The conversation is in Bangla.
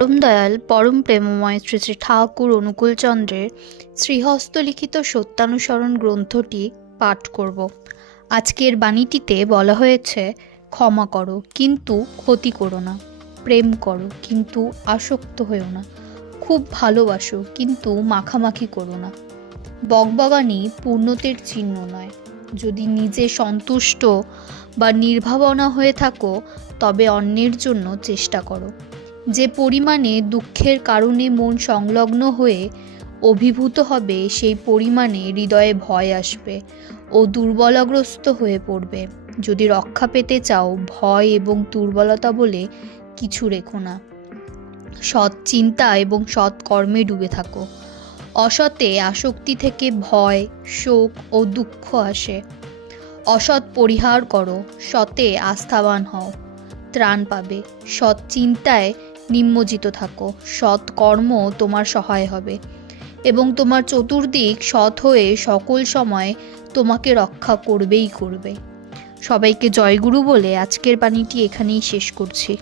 পরম দয়াল পরম প্রেমময় শ্রী শ্রী ঠাকুর অনুকূলচন্দ্রের শ্রীহস্তলিখিত সত্যানুসরণ গ্রন্থটি পাঠ করব। আজকের বাণীটিতে বলা হয়েছে, ক্ষমা করো কিন্তু ক্ষতি করো না, প্রেম করো কিন্তু আসক্ত হয়েও না, খুব ভালোবাসো কিন্তু মাখামাখি করো না। বকবগানি পূর্ণতের চিহ্ন নয়। যদি নিজে সন্তুষ্ট বা নির্ভাবনা হয়ে থাকো তবে অন্যের জন্য চেষ্টা করো। যে পরিমাণে দুঃখের কারণে মন সংলগ্ন হয়ে অভিভূত হবে সেই পরিমাণে হৃদয়ে ভয় আসবে ও দুর্বলগ্রস্ত হয়ে পড়বে। যদি রক্ষা পেতে চাও, ভয় এবং দুর্বলতা বলে কিছু রেখো না। সৎ চিন্তা এবং সৎ কর্মে ডুবে থাকো। অসতে আসক্তি থেকে ভয়, শোক ও দুঃখ আসে। অসৎ পরিহার করো, সতে আস্থাবান হও, ত্রাণ পাবে। সৎ চিন্তায় নিমজ্জিত থাকো, সৎ কর্ম তোমার সহায় হবে এবং তোমার চতুর্দিক সৎ হয়ে সকল সময় তোমাকে রক্ষা করবেই করবে। সবাইকে জয়গুরু বলে আজকের বাণীটি এখানেই শেষ করছি।